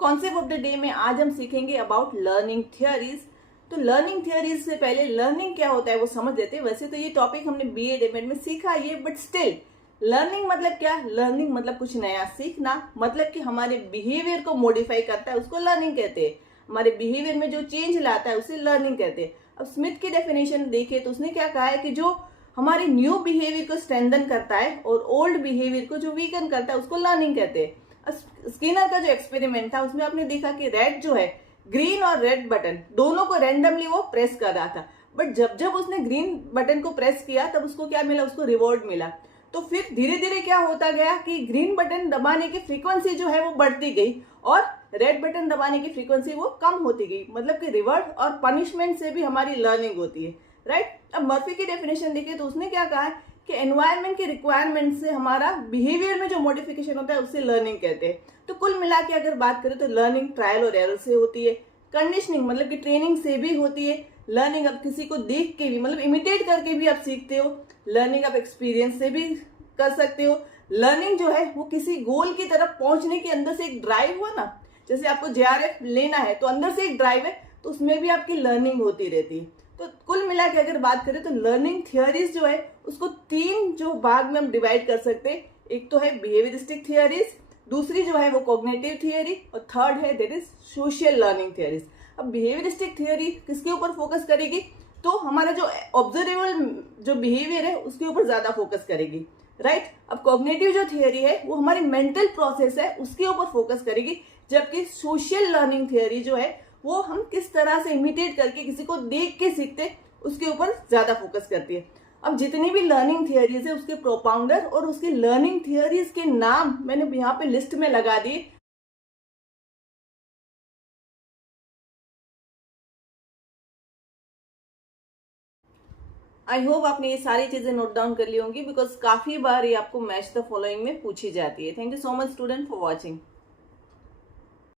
Concept of the day में आज हम सीखेंगे अबाउट लर्निंग थियरीज। तो लर्निंग थियरीज से पहले लर्निंग क्या होता है वो समझ लेते हैं। वैसे तो ये टॉपिक हमने बीएड एमएड में सीखा ये, बट स्टिल लर्निंग मतलब क्या? लर्निंग मतलब कुछ नया सीखना, मतलब कि हमारे बिहेवियर को मॉडिफाई करता है, उसको लर्निंग कहते हैं। हमारे बिहेवियर में जो चेंज लाता है उसे लर्निंग कहते हैं। अब स्मिथ की डेफिनेशन देखिए तो उसने क्या कहा है कि जो हमारे न्यू बिहेवियर को स्ट्रेंथन करता है और ओल्ड बिहेवियर को जो वीकन करता है उसको लर्निंग कहते हैं। स्किनर का जो एक्सपेरिमेंट था उसमें आपने देखा कि रेड जो है, ग्रीन और रेड बटन दोनों को रैंडमली वो प्रेस कर रहा था, बट जब जब उसने ग्रीन बटन को प्रेस किया तब उसको क्या मिला? उसको रिवॉर्ड मिला। तो फिर धीरे धीरे क्या होता गया कि ग्रीन बटन दबाने की फ्रीक्वेंसी जो है वो बढ़ती गई और रेड बटन दबाने की फ्रीक्वेंसी वो कम होती गई। मतलब कि रिवॉर्ड और पनिशमेंट से भी हमारी लर्निंग होती है, राइट। अब मर्फी की डेफिनेशन देखिए तो उसने क्या कहा है कि एनवायरनमेंट की रिक्वायरमेंट से हमारा बिहेवियर में जो मॉडिफिकेशन होता है उससे लर्निंग कहते हैं। तो कुल मिला के अगर बात करें तो लर्निंग ट्रायल और एरर से होती है, कंडीशनिंग मतलब कि ट्रेनिंग से भी होती है, लर्निंग आप किसी को देख के भी मतलब इमिटेट करके भी आप सीखते हो, लर्निंग आप एक्सपीरियंस से भी कर सकते हो। लर्निंग जो है वो किसी गोल की तरफ पहुंचने के अंदर से एक ड्राइव हुआ ना, जैसे आपको जेआरएफ लेना है तो अंदर से एक ड्राइव है, तो उसमें भी आपकी लर्निंग होती रहती है। तो कुल मिला के अगर बात करें तो लर्निंग थियरीज जो है उसको तीन जो भाग में हम डिवाइड कर सकते हैं। एक तो है बिहेवियरिस्टिक थियरीज, दूसरी जो है वो कॉग्निटिव थियरी, और थर्ड है that is social learning theories. अब बिहेवियरिस्टिक थियरी किसके ऊपर फोकस करेगी? तो हमारा जो ऑब्जर्वेबल जो बिहेवियर है उसके ऊपर ज्यादा फोकस करेगी, राइट। अब कॉग्निटिव जो थियरी है वो हमारी मेंटल प्रोसेस है उसके ऊपर फोकस करेगी, जबकि सोशल लर्निंग थियरी जो है वो हम किस तरह से इमिटेट करके किसी को देख के सीखते उसके ऊपर ज्यादा फोकस करती है। अब जितनी भी लर्निंग थियरीज है उसके प्रोपाउंडर और उसकी लर्निंग थियरीज के नाम मैंने यहाँ पे लिस्ट में लगा दिए। आई होप आपने ये सारी चीजें नोट डाउन कर ली होंगी, बिकॉज काफी बार ये आपको मैच द फॉलोइंग में पूछी जाती है। Thank you so much student for watching.